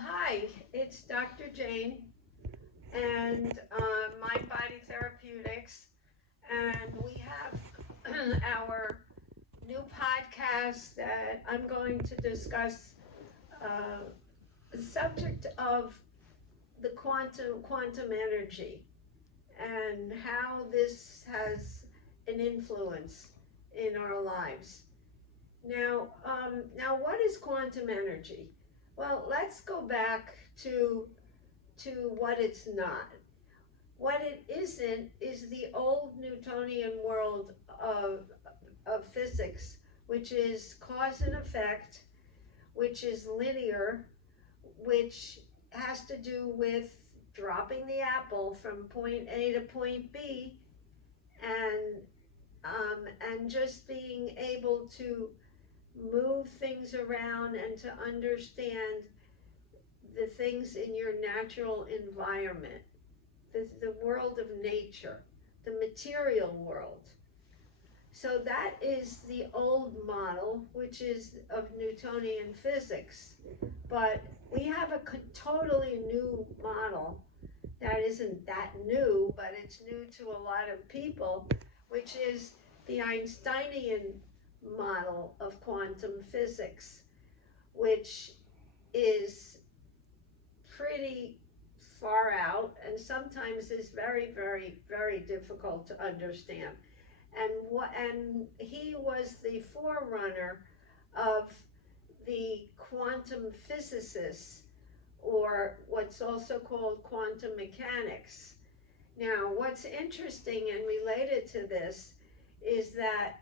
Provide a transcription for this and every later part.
Hi, it's Dr. Jane and Mind Body Therapeutics, and we have our new podcast that I'm going to discuss the subject of the quantum energy and how this has an influence in our lives. Now, what is quantum energy? Well, let's go back to what it's not. What it isn't is the old Newtonian world of physics, which is cause and effect, which is linear, which has to do with dropping the apple from point A to point B, and and just being able to move things around and to understand the things in your natural environment, the world of nature, the material world. So that is the old model, which is of Newtonian physics. But we have a totally new model that isn't that new, but it's new to a lot of people, which is the Einsteinian model of quantum physics, which is pretty far out and sometimes is very, very, very difficult to understand. And he was the forerunner of the quantum physicists, or what's also called quantum mechanics. Now, what's interesting and related to this is that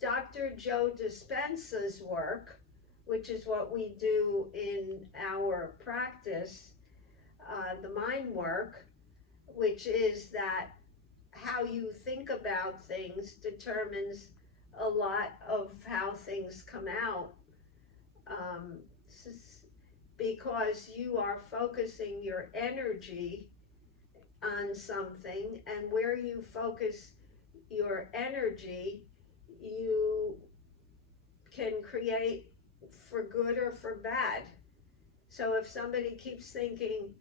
Dr. Joe Dispenza's work, which is what we do in our practice, the mind work, which is that how you think about things determines a lot of how things come out, because you are focusing your energy on something, and where you focus your energy, you can create for good or for bad. So if somebody keeps thinking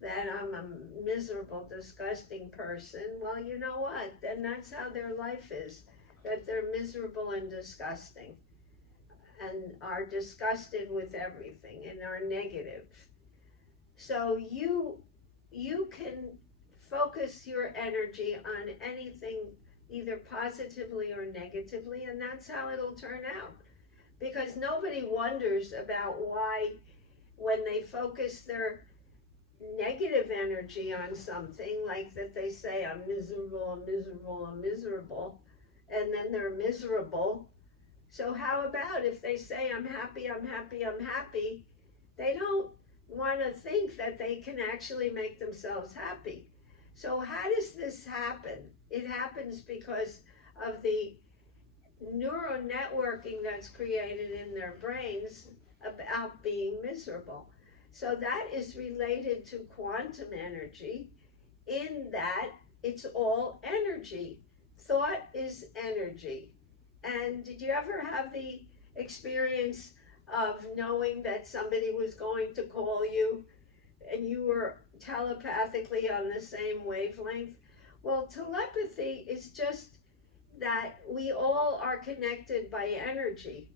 that I'm a miserable, disgusting person, well, you know what? Then that's how their life is, that they're miserable and disgusting and are disgusted with everything and are negative. So you can focus your energy on anything, either positively or negatively, and that's how it'll turn out. Because nobody wonders about why, when they focus their negative energy on something, like that they say, I'm miserable, I'm miserable, I'm miserable, and then they're miserable. So how about if they say, I'm happy, I'm happy, I'm happy, they don't want to think that they can actually make themselves happy. So how does this happen? It happens because of the neural networking that's created in their brains about being miserable. So that is related to quantum energy, in that it's all energy. Thought is energy. And did you ever have the experience of knowing that somebody was going to call you and you were telepathically on the same wavelength? Well, telepathy is just that we all are connected by energy,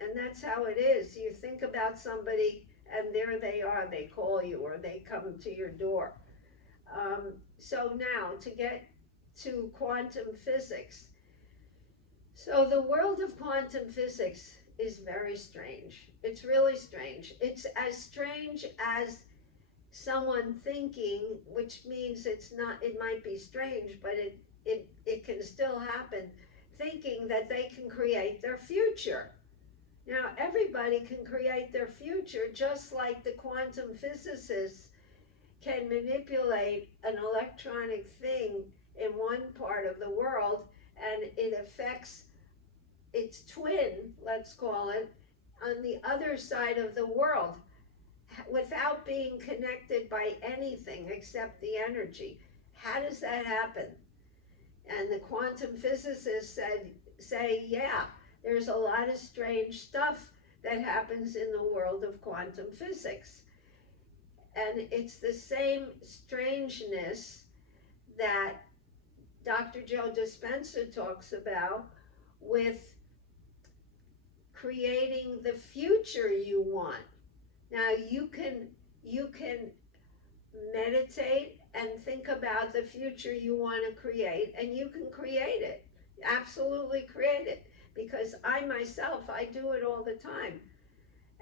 and that's how it is. You think about somebody and there they are, they call you or they come to your door. So now to get to quantum physics. So the world of quantum physics is very strange. It's really strange. It's as strange as someone thinking, which means it's not, it might be strange, but it can still happen, thinking that they can create their future. Now, everybody can create their future, just like the quantum physicists can manipulate an electronic thing in one part of the world, and it affects its twin, let's call it, on the other side of the world, without being connected by anything except the energy. How does that happen? And the quantum physicists say, yeah, there's a lot of strange stuff that happens in the world of quantum physics. And it's the same strangeness that Dr. Joe Dispenza talks about with creating the future you want. Now you can meditate and think about the future you want to create, and you can create it. Absolutely create it, because I myself, I do it all the time.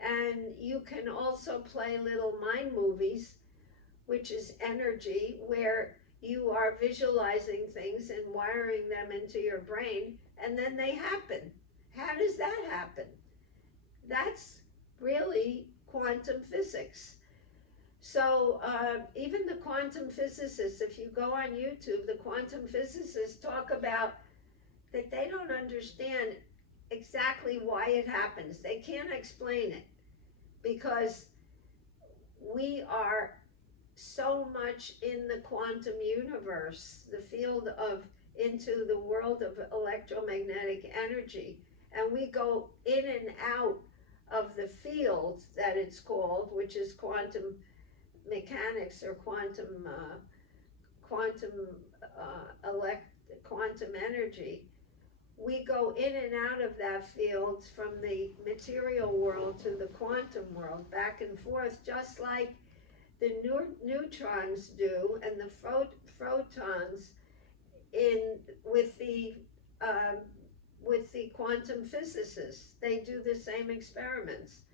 And you can also play little mind movies, which is energy, where you are visualizing things and wiring them into your brain, and then they happen. How does that happen? That's really quantum physics. So even the quantum physicists, if you go on YouTube, the quantum physicists talk about that they don't understand exactly why it happens. They can't explain it, because we are so much in the quantum universe, the field of, into the world of electromagnetic energy, and we go in and out of the field that it's called, which is quantum mechanics or quantum energy. We go in and out of that field from the material world to the quantum world, back and forth, just like the neutrons do, and the photons with the quantum physicists. They do the same experiments.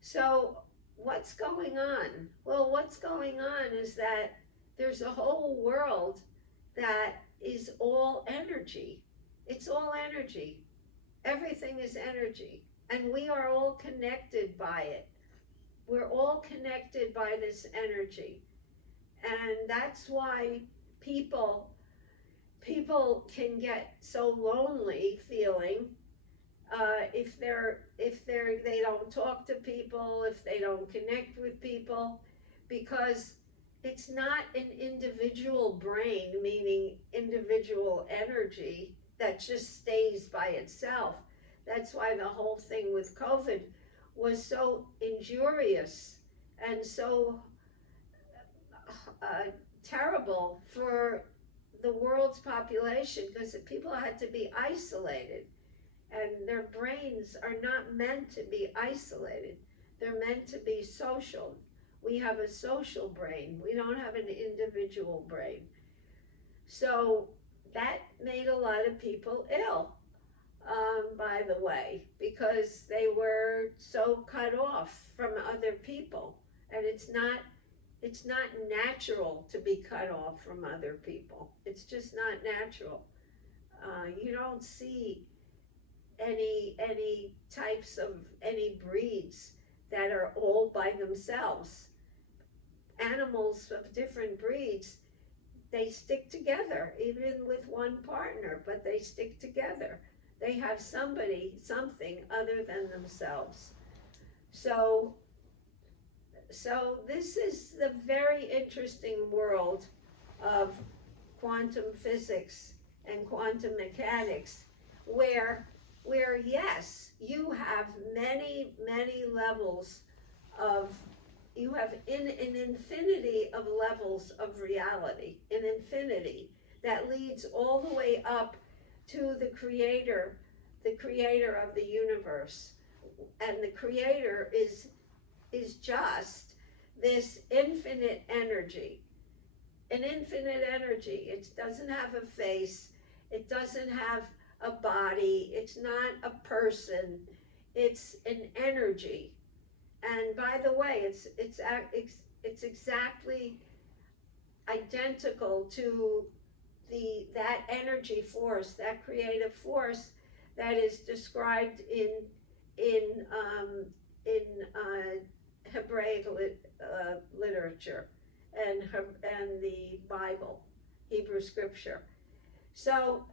So what's going on? Well, what's going on is that there's a whole world that is all energy. It's all energy. Everything is energy. And we are all connected by it. We're all connected by this energy. And that's why people can get so lonely feeling if they don't talk to people, if they don't connect with people, because it's not an individual brain, meaning individual energy, that just stays by itself. That's why the whole thing with COVID was so injurious and so terrible for the world's population, because people had to be isolated, and their brains are not meant to be isolated. They're meant to be social. We have a social brain. We don't have an individual brain. So that made a lot of people ill, by the way, because they were so cut off from other people. And it's not natural to be cut off from other people. It's just not natural. You don't see any types of any breeds that are all by themselves. Animals of different breeds, they stick together, even with one partner, but they stick together. They have something other than themselves. So this is the very interesting world of quantum physics and quantum mechanics, where yes, you have many levels of, you have an infinity of levels of reality, an infinity that leads all the way up to the creator of the universe. And the creator is just this infinite energy, an infinite energy. It doesn't have a face, it doesn't have a body, it's not a person, it's an energy. And by the way, it's exactly identical to that energy force, that creative force that is described in Hebraic literature and the Bible, Hebrew scripture. So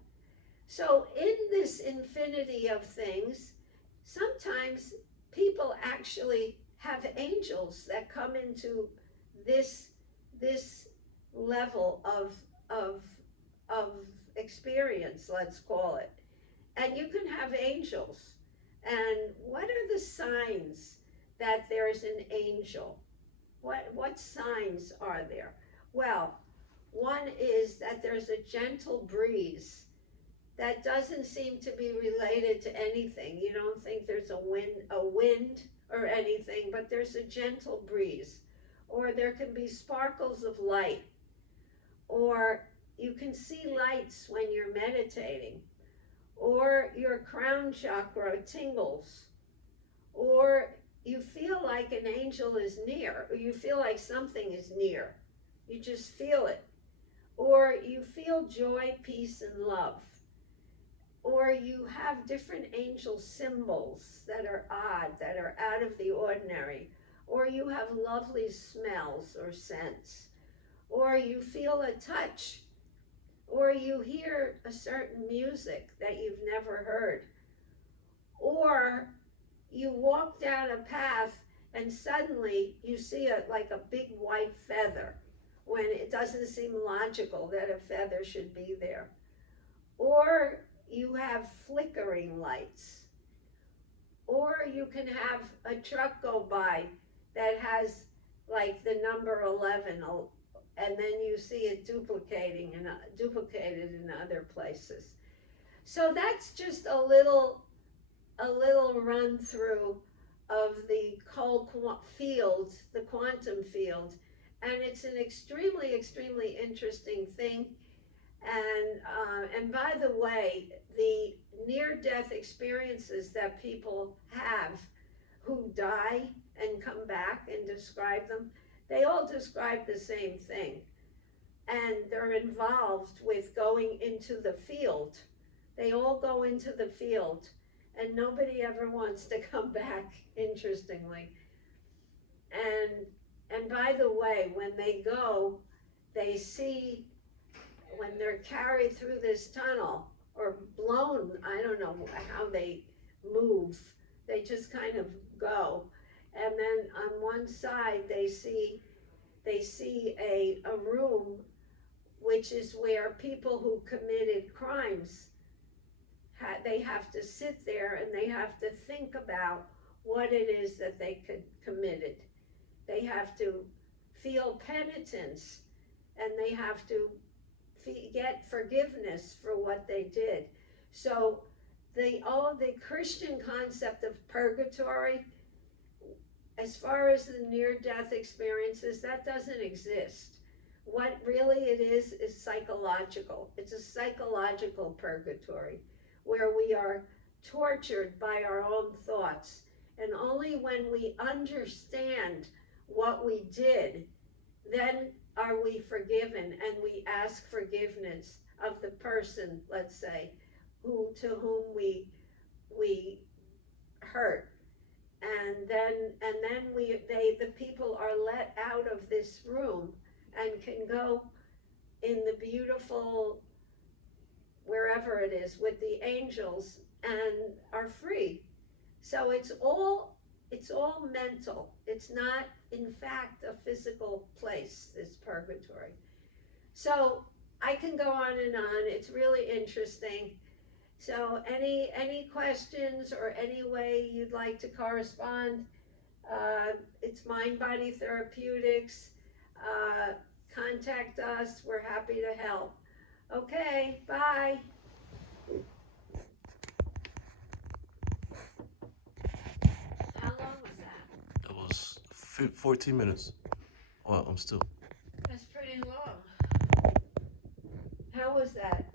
in this infinity of things, sometimes people actually have angels that come into this level of experience, let's call it. And you can have angels, And what are the signs that there's an angel? What signs are there? Well, one is that there's a gentle breeze that doesn't seem to be related to anything. You don't think there's a wind or anything, but there's a gentle breeze. Or there can be sparkles of light. Or you can see lights when you're meditating. Or your crown chakra tingles. Or you feel like an angel is near, or you feel like something is near. You just feel it. Or you feel joy, peace, and love. Or you have different angel symbols that are odd, that are out of the ordinary. Or you have lovely smells or scents. Or you feel a touch. Or you hear a certain music that you've never heard. Or you walk down a path and suddenly you see like a big white feather when it doesn't seem logical that a feather should be there. Or you have flickering lights. Or you can have a truck go by that has like the number 11, and then you see it duplicated in other places. So that's just a little run through of the whole field, the quantum field, and it's an extremely interesting thing. And by the way, the near-death experiences that people have who die and come back and describe them, they all describe the same thing, and they're involved with going into the field. They all go into the field, and nobody ever wants to come back, interestingly. And by the way, when they go, they see, when they're carried through this tunnel or blown, I don't know how they move, they just kind of go. And then on one side they see a room which is where people who committed crimes, they have to sit there and they have to think about what it is that they committed. They have to feel penitence, and they have to get forgiveness for what they did. So the Christian concept of purgatory, as far as the near-death experiences, that doesn't exist. What really it is psychological. It's a psychological purgatory where we are tortured by our own thoughts. And only when we understand what we did, then are we forgiven, and we ask forgiveness of the person, let's say, to whom we hurt. And then the people are let out of this room and can go in the beautiful, wherever it is, with the angels, and are free. So it's all mental. It's not, in fact, a physical place, this purgatory. So I can go on and on. It's really interesting. So any questions or any way you'd like to correspond, it's Mind Body Therapeutics. Contact us. We're happy to help. Okay, bye. How long was that? It was 14 minutes. Well, I'm still. That's pretty long. How was that?